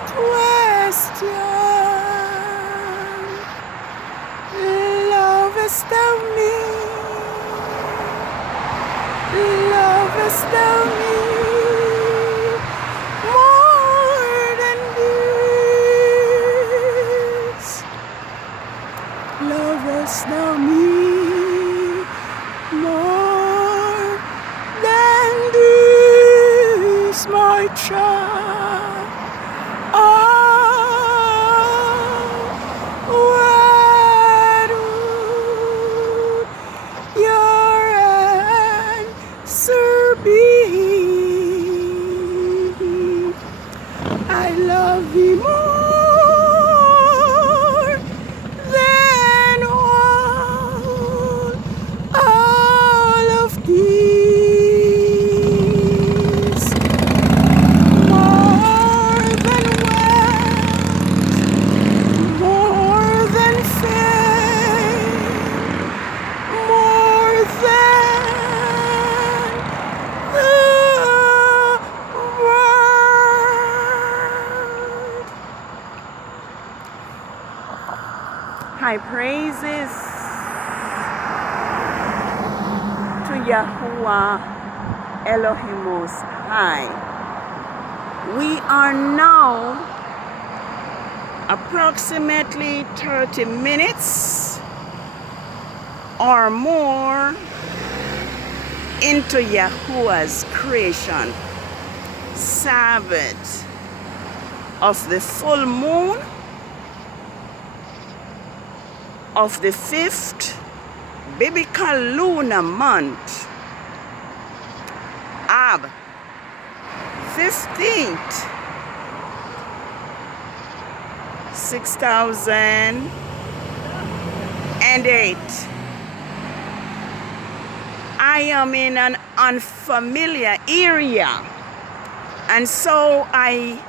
question, lovest thou me? Lovest thou me more than this? Lovest thou me more than this, my child? What would your answer be? I love thee more than all of these, more than wealth, more than fame, more than the world. High praises to Yahuwah Elohim Most High. We are now approximately 30 minutes or more into Yahuwah's creation, Sabbath of the full moon of the 5th biblical lunar month, Ab 15th, 6008. I am in an unfamiliar area, and so I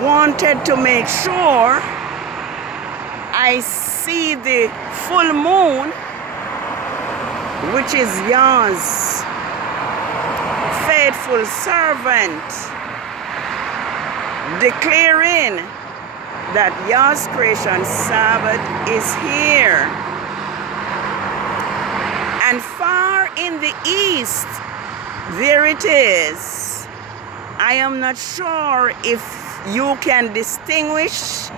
wanted to make sure I see the full moon, which is Yah's faithful servant, declaring that Yah's creation Sabbath is here. And far in the east, there it is. I am not sure if you can distinguish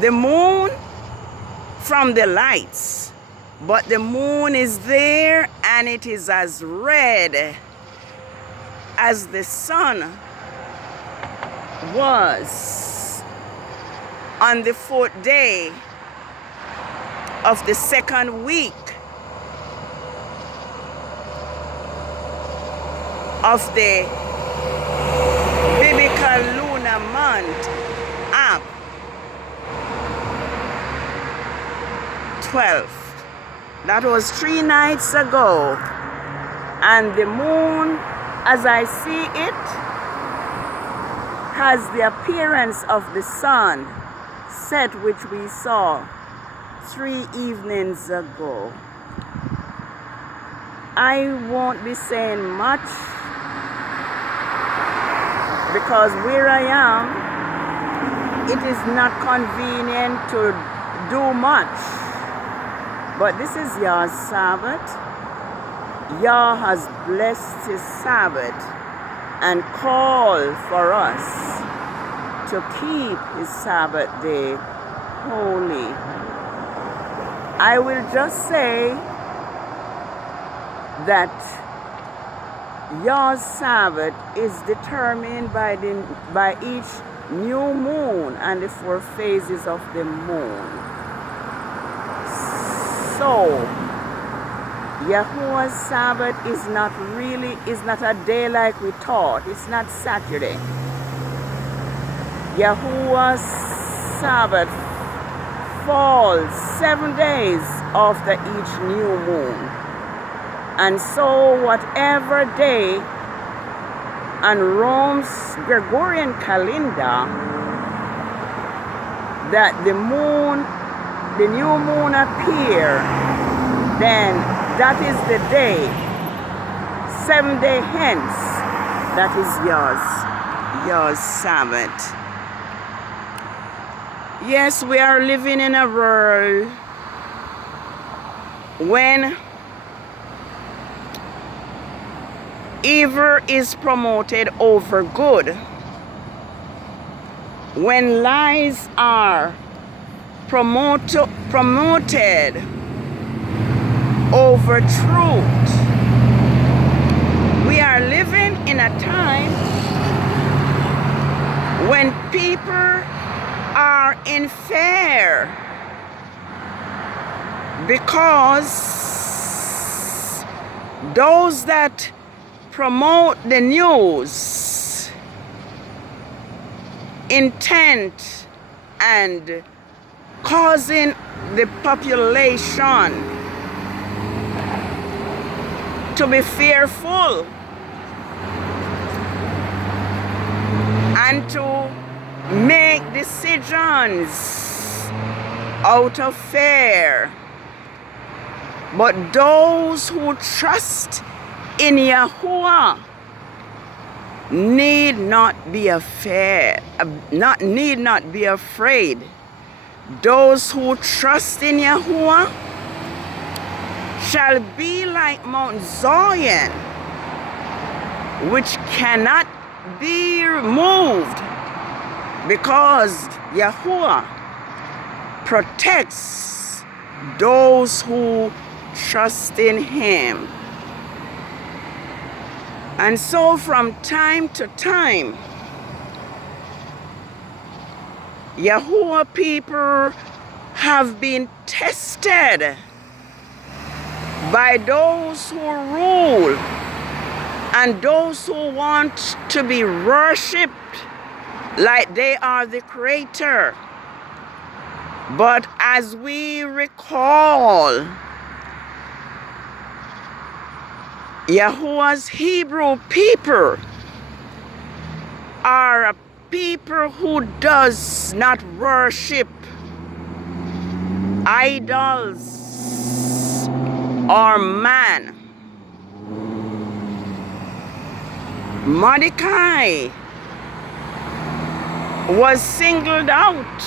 the moon from the lights, but the moon is there, and it is as red as the sun was on the 4th day of the 2nd week of the biblical lunar month, Ab 12th. That was 3 nights ago, and the moon, as I see it, has the appearance of the sun set, which we saw 3 evenings ago. I won't be saying much because where I am, it is not convenient to do much. But this is Yah's Sabbath. Yah has blessed his Sabbath and called for us to keep his Sabbath day holy. I will just say that Yah's Sabbath is determined by each new moon and the 4 phases of the moon. So, Yahuwah's Sabbath is not a day like we thought. It's not Saturday. Yahuwah's Sabbath falls 7 days after each new moon. And so whatever day on Rome's Gregorian calendar that the new moon appear, then that is the day, 7 days hence, that is Yah's Sabbath. Yes, we are living in a world when evil is promoted over good, when lies are promoted over truth. We are living in a time when people are in fear because those that promote the news intent and causing the population to be fearful and to make decisions out of fear. But those who trust in Yahuwah need not be afraid. Those who trust in Yahuwah shall be like Mount Zion, which cannot be removed, because Yahuwah protects those who trust in Him. And so from time to time, Yahuwah people have been tested by those who rule and those who want to be worshipped like they are the creator. But as we recall, Yahuwah's Hebrew people are a people who does not worship idols or man. Mordecai was singled out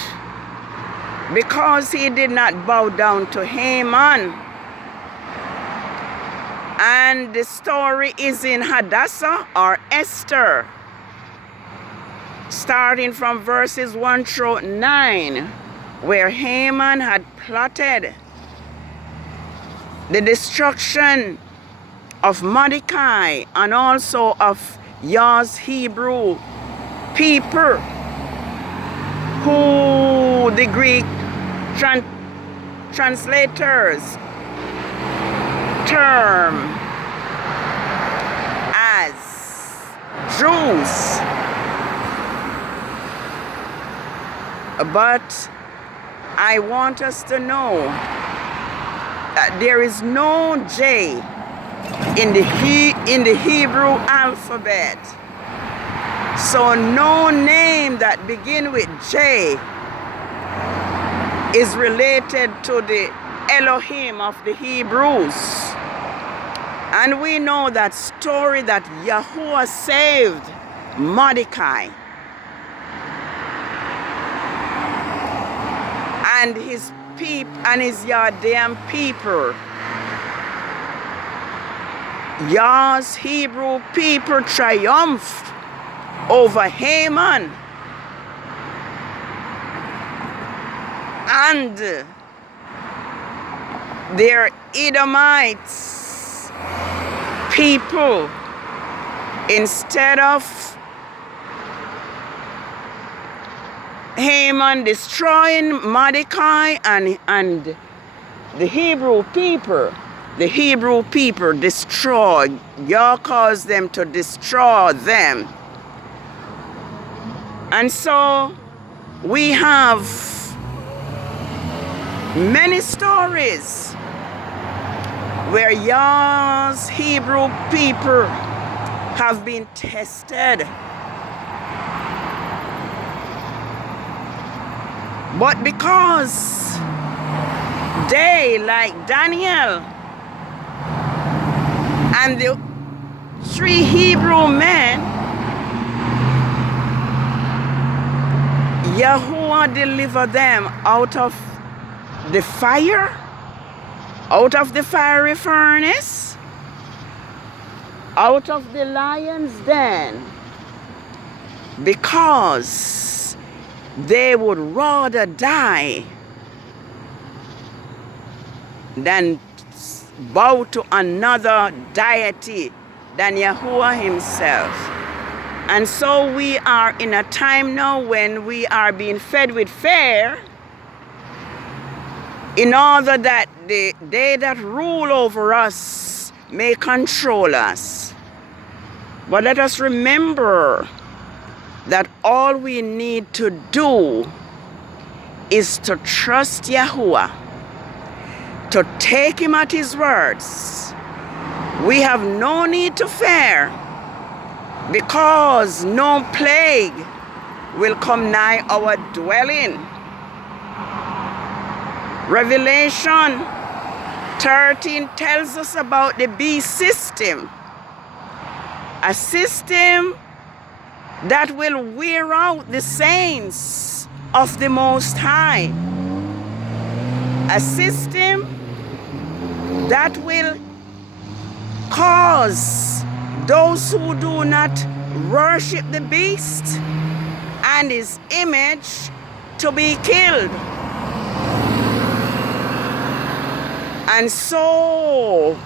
because he did not bow down to Haman. And the story is in Hadassah or Esther, starting from verses 1 through 9, where Haman had plotted the destruction of Mordecai and also of Yah's Hebrew people, who the Greek translators term as Jews. But I want us to know that there is no J in the Hebrew alphabet. So no name that begin with J is related to the Elohim of the Hebrews. And we know that story that Yahuwah saved Mordecai and his people and his Yardean people. Yah's Hebrew people triumphed over Haman and their Edomites people. Instead of Haman destroying Mordecai and the Hebrew people destroyed. Yah caused them to destroy them. And so we have many stories where Yah's Hebrew people have been tested. But because they, like Daniel and the 3 Hebrew men, Yahuwah Lord deliver them out of the fire, out of the fiery furnace, out of the lion's den, because they would rather die than bow to another deity than Yahuwah himself. And so we are in a time now when we are being fed with fear in order that they that rule over us may control us. But let us remember that all we need to do is to trust Yahuwah, to take him at his words. We have no need to fear, because no plague will come nigh our dwelling. Revelation 13 tells us about the beast system, a system that will wear out the saints of the Most High, a system that will cause those who do not worship the beast and his image to be killed. And so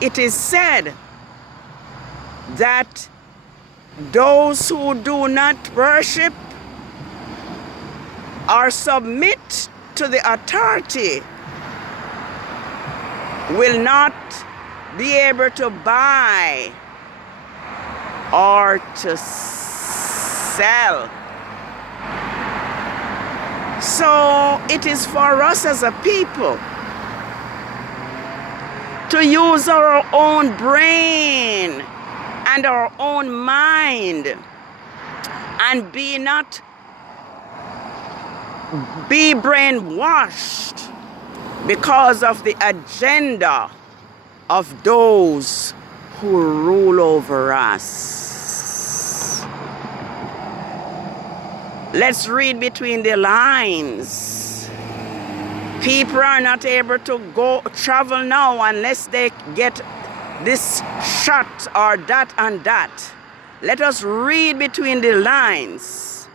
it is said that those who do not worship or submit to the authority will not be able to buy or to sell. So it is for us as a people to use our own brain and our own mind and be brainwashed because of the agenda of those who rule over us. Let's read between the lines. People are not able to travel now unless they get this shot or that and that. Let us read between the lines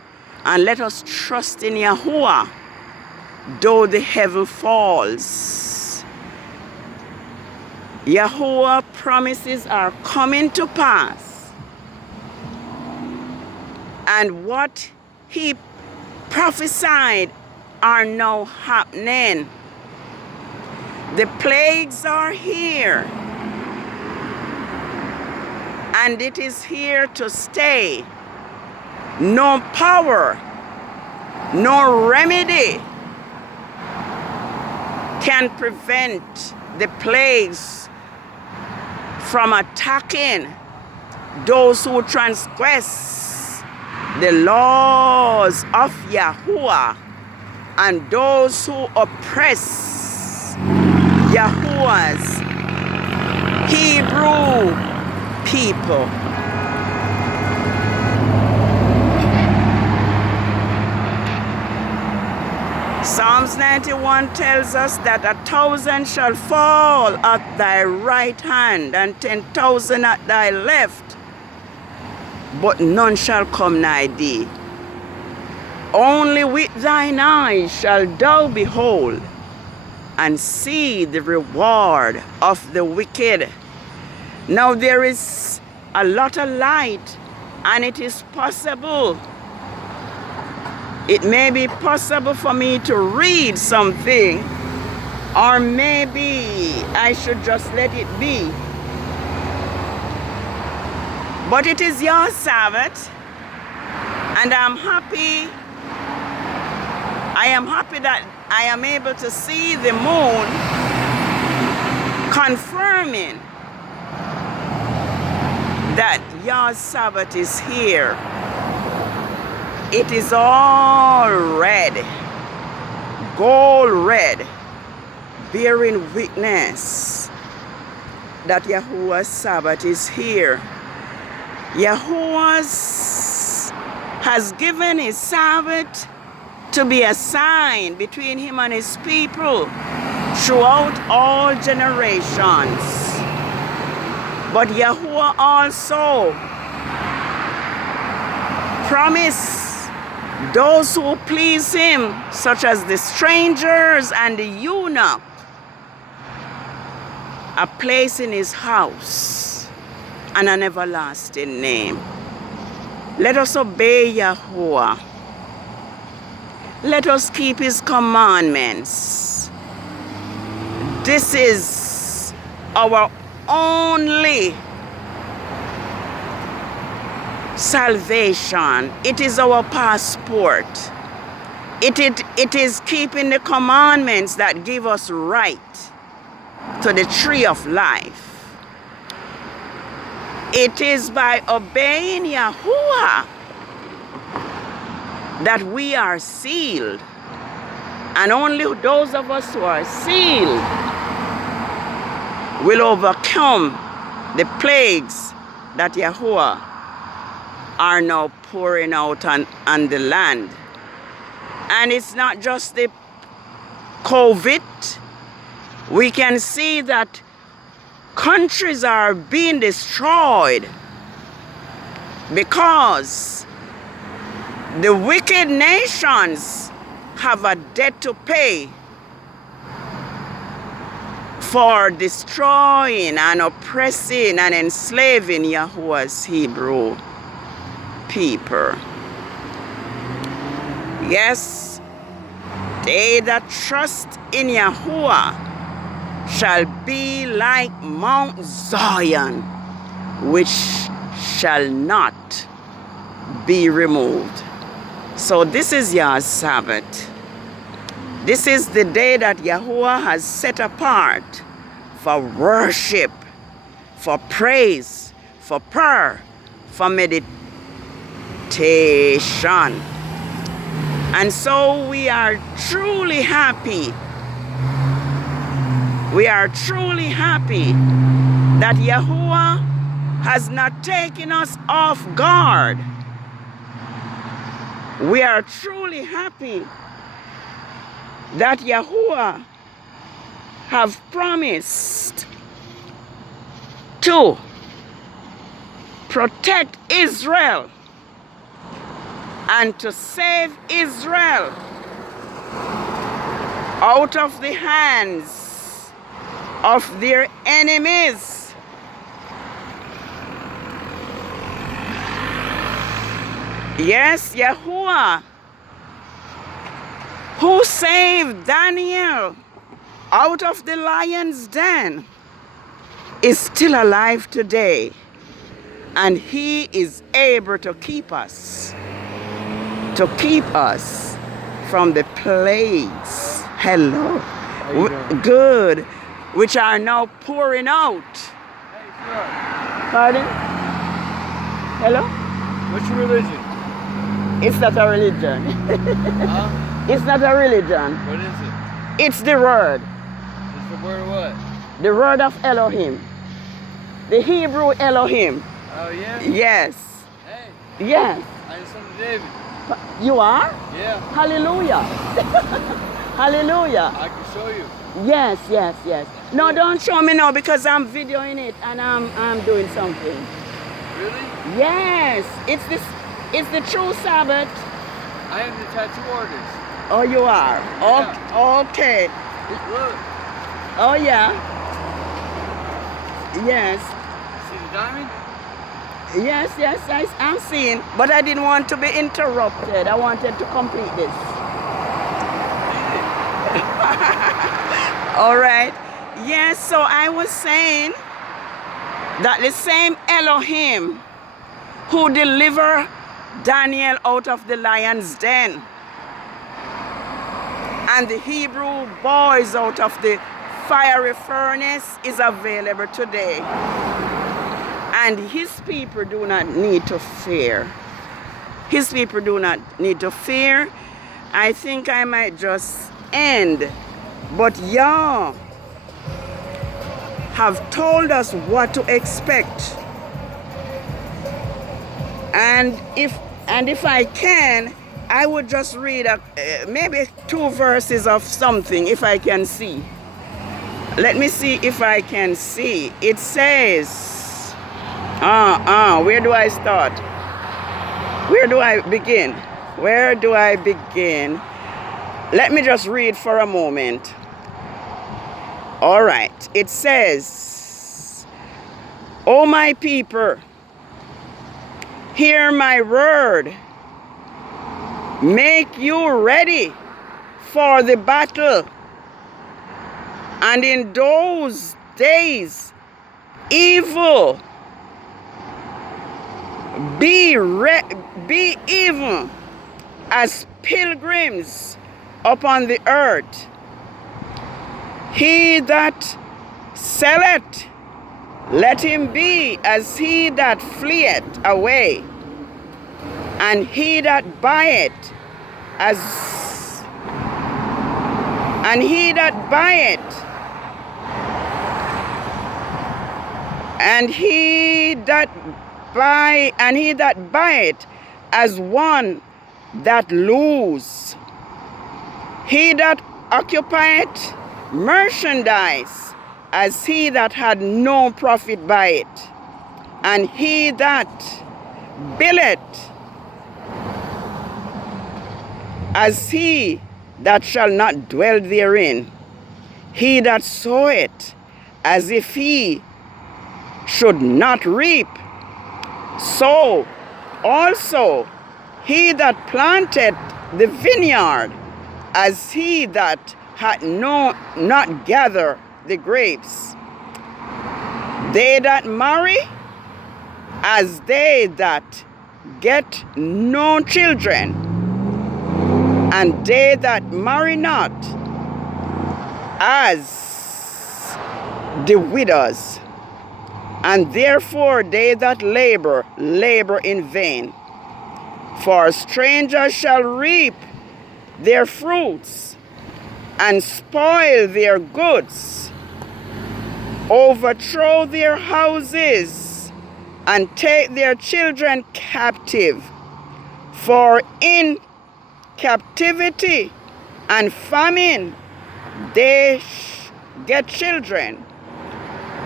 and let us trust in Yahuwah, though the heaven falls. Yahuwah promises are coming to pass, and what he prophesied are now happening. The plagues are here, and it is here to stay. No power, no remedy can prevent the plagues from attacking those who transgress the laws of Yahuwah and those who oppress Yahuwah's Hebrew people. Psalms 91 tells us that 1,000 shall fall at thy right hand and 10,000 at thy left, but none shall come nigh thee. Only with thine eyes shall thou behold and see the reward of the wicked. Now there is a lot of light, and it is possible. It may be possible for me to read something, or maybe I should just let it be. But it is your Sabbath, and I'm happy. I am happy that I am able to see the moon confirming that your Sabbath is here. It is all red, gold red, bearing witness that Yahuwah's Sabbath is here. Yahuwah has given his Sabbath to be a sign between him and his people throughout all generations. But Yahuwah also promised those who please him, such as the strangers and the eunuch, a place in his house and an everlasting name. Let us obey Yahuwah. Let us keep his commandments. This is our only salvation. It is our passport. It is keeping the commandments that give us right to the tree of life. It is by obeying Yahuwah that we are sealed. And only those of us who are sealed will overcome the plagues that Yahuwah are now pouring out on the land. And it's not just the COVID. We can see that countries are being destroyed because the wicked nations have a debt to pay for destroying and oppressing and enslaving Yahuwah's Hebrew people. Yes, they that trust in Yahuwah shall be like Mount Zion, which shall not be removed. So this is your Sabbath. This is the day that Yahuwah has set apart for worship, for praise, for prayer, for meditation. And so we are truly happy. We are truly happy that Yahuwah has not taken us off guard. We are truly happy that Yahuwah have promised to protect Israel and to save Israel out of the hands of their enemies. Yes, Yahuwah, who saved Daniel out of the lion's den, is still alive today, and he is able to keep us from the plagues. Hello. Good. Which are now pouring out. Hey, Pardon? Hello? what's your religion? It's not a religion. Huh? It's not a religion. What is it? It's the word. It's the word of what? The word of Elohim. The Hebrew Elohim. Oh, yeah? Yes. Hey, Yes. I just son of David. You are? Yeah, Hallelujah. Hallelujah. I can show you. Yes, yes, yes. No, don't show me now because I'm videoing it and I'm doing something. Really? Yes, it's the true Sabbath. I am the tattoo artist. Oh, you are? Yeah. Okay. Look, Oh, yeah. Yes. see the diamond? Yes, I'm seeing. But I didn't want to be interrupted. I wanted to complete this. All right. Yes, so I was saying that the same Elohim who delivered Daniel out of the lion's den and the Hebrew boys out of the fiery furnace is available today. And his people do not need to fear. His people do not need to fear. I think I might just end. But y'all have told us what to expect. And if I can, I would just read maybe 2 verses of something if I can see. Let me see if I can see. It says, where do I start? Where do I begin? Where do I begin? Let me just read for a moment. All right. It says, "O my people, hear my word. Make you ready for the battle. And in those days, evil, be even as pilgrims upon the earth. He that selleth, let him be as he that fleeth away. And he that buyeth, and he that buyeth as one that lose. He that occupieth merchandise as he that had no profit by it. And he that buildeth as he that shall not dwell therein. He that soweth as if he should not reap. So also he that planted the vineyard as he that had not gathered the grapes. They that marry as they that get no children, and they that marry not as the widows. And therefore they that labor in vain. For strangers shall reap their fruits, and spoil their goods, overthrow their houses, and take their children captive. For in captivity and famine they get children,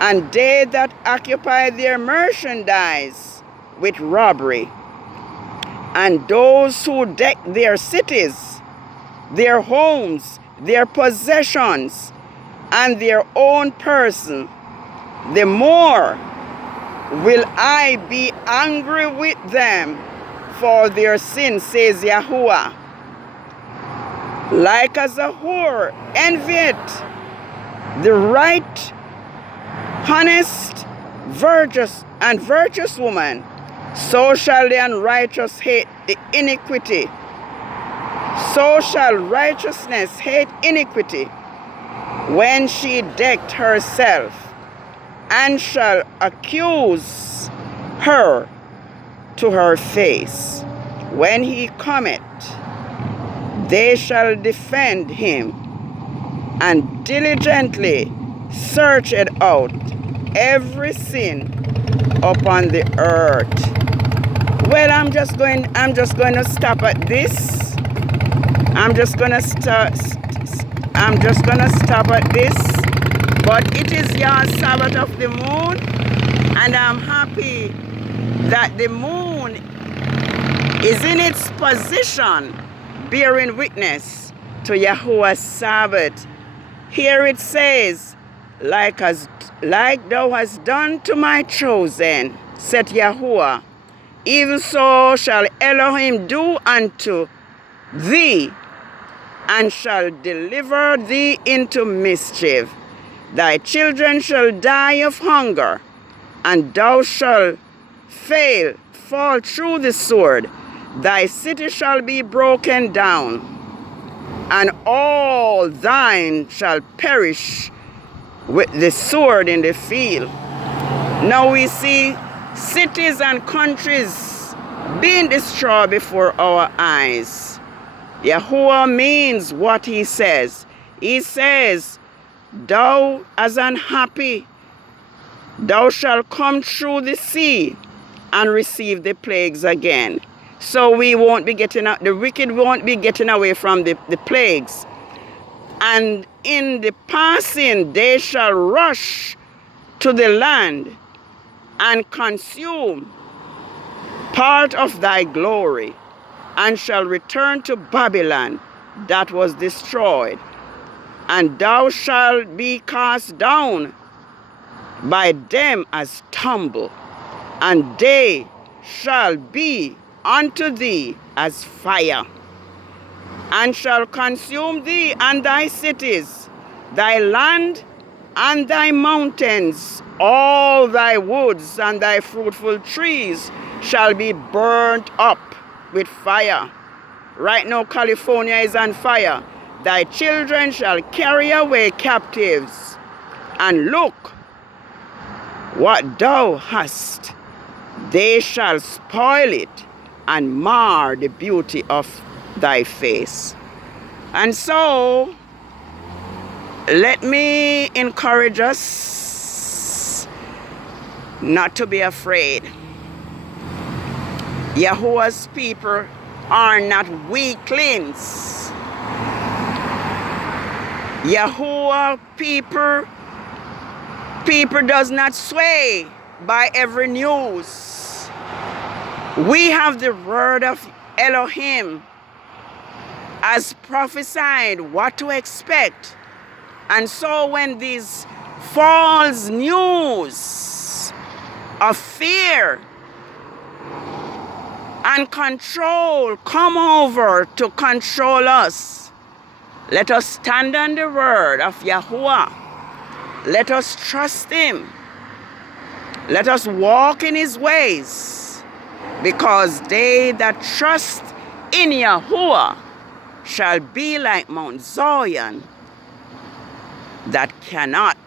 and they that occupy their merchandise with robbery. And those who deck their cities, their homes, their possessions, and their own person, the more will I be angry with them for their sin, says Yahuwah. Like as a whore envieth the right, honest, virtuous woman, so shall the unrighteous hate the iniquity. So shall righteousness hate iniquity when she decked herself, and shall accuse her to her face. When he cometh, they shall defend him, and diligently search it out, every sin upon the earth. Well, I'm just going to stop at this. I'm just going to stop at this. But it is your Sabbath of the moon, and I'm happy that the moon is in its position, bearing witness to Yahuwah's Sabbath. Here it says, like thou hast done to my chosen, said Yahuwah, even so shall Elohim do unto thee, and shall deliver thee into mischief. Thy children shall die of hunger, and thou shalt fall through the sword. Thy city shall be broken down, and all thine shall perish with the sword in the field. Now we see cities and countries being destroyed before our eyes. Yahuwah means what he says. He says, thou as unhappy, thou shalt come through the sea and receive the plagues again. So we won't be getting out, the wicked won't be getting away from the plagues. And in the passing they shall rush to the land and consume part of thy glory, and shall return to Babylon that was destroyed. And thou shalt be cast down by them as tumble, and they shall be unto thee as fire, and shall consume thee and thy cities, thy land and thy mountains, all thy woods and thy fruitful trees shall be burnt up with fire. Right now, California is on fire. Thy children shall carry away captives, and look what thou hast. They shall spoil it and mar the beauty of thy face. And so, let me encourage us not to be afraid. Yahuwah's people are not weaklings. Yahuwah people does not sway by every news. We have the word of Elohim as prophesied what to expect. And so when these false news of fear and control come over to control us, let us stand on the word of Yahuwah. Let us trust him. Let us walk in his ways, because they that trust in Yahuwah shall be like Mount Zion, that cannot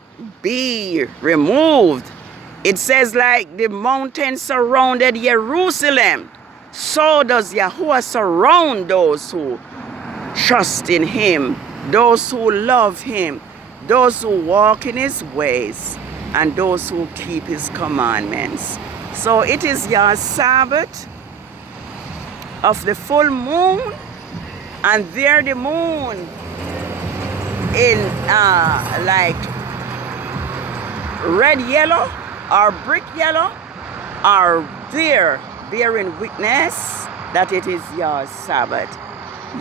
be removed. It says, like the mountain surrounded Jerusalem, so does Yahuwah surround those who trust in him, those who love him, those who walk in his ways, and those who keep his commandments. So it is your Sabbath of the full moon, and there the moon in like red yellow or brick yellow are there bearing witness that it is your Sabbath.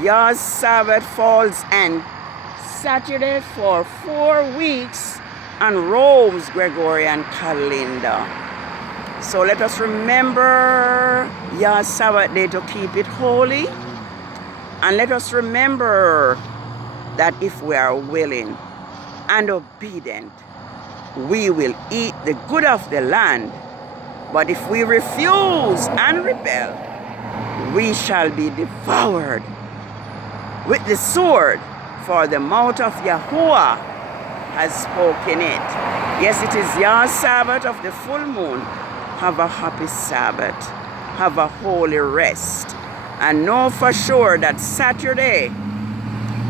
Your Sabbath falls on Saturday for 4 weeks on Rome's Gregorian calendar. So let us remember your Sabbath day to keep it holy. And let us remember that if we are willing and obedient, we will eat the good of the land. But if we refuse and rebel, we shall be devoured with the sword, for the mouth of Yahuwah has spoken it. Yes, it is your Sabbath of the full moon. Have a happy Sabbath. Have a holy rest. And know for sure that Saturday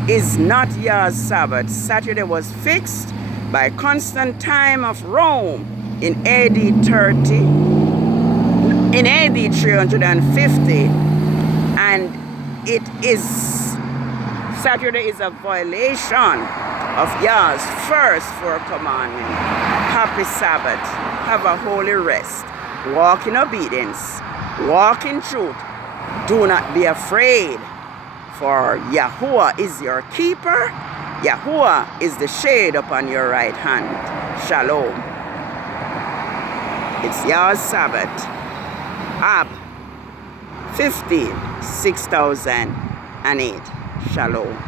is not your Sabbath. Saturday was fixed by Constantine of Rome in AD 30, in AD 350, and it is, Saturday is a violation of Yah's first 4 commandments. Happy Sabbath. Have a holy rest. Walk in obedience. Walk in truth. Do not be afraid, for Yahuwah is your keeper. Yahuwah is the shade upon your right hand. Shalom. It's your Sabbath. Ab 15, 6008. Shalom.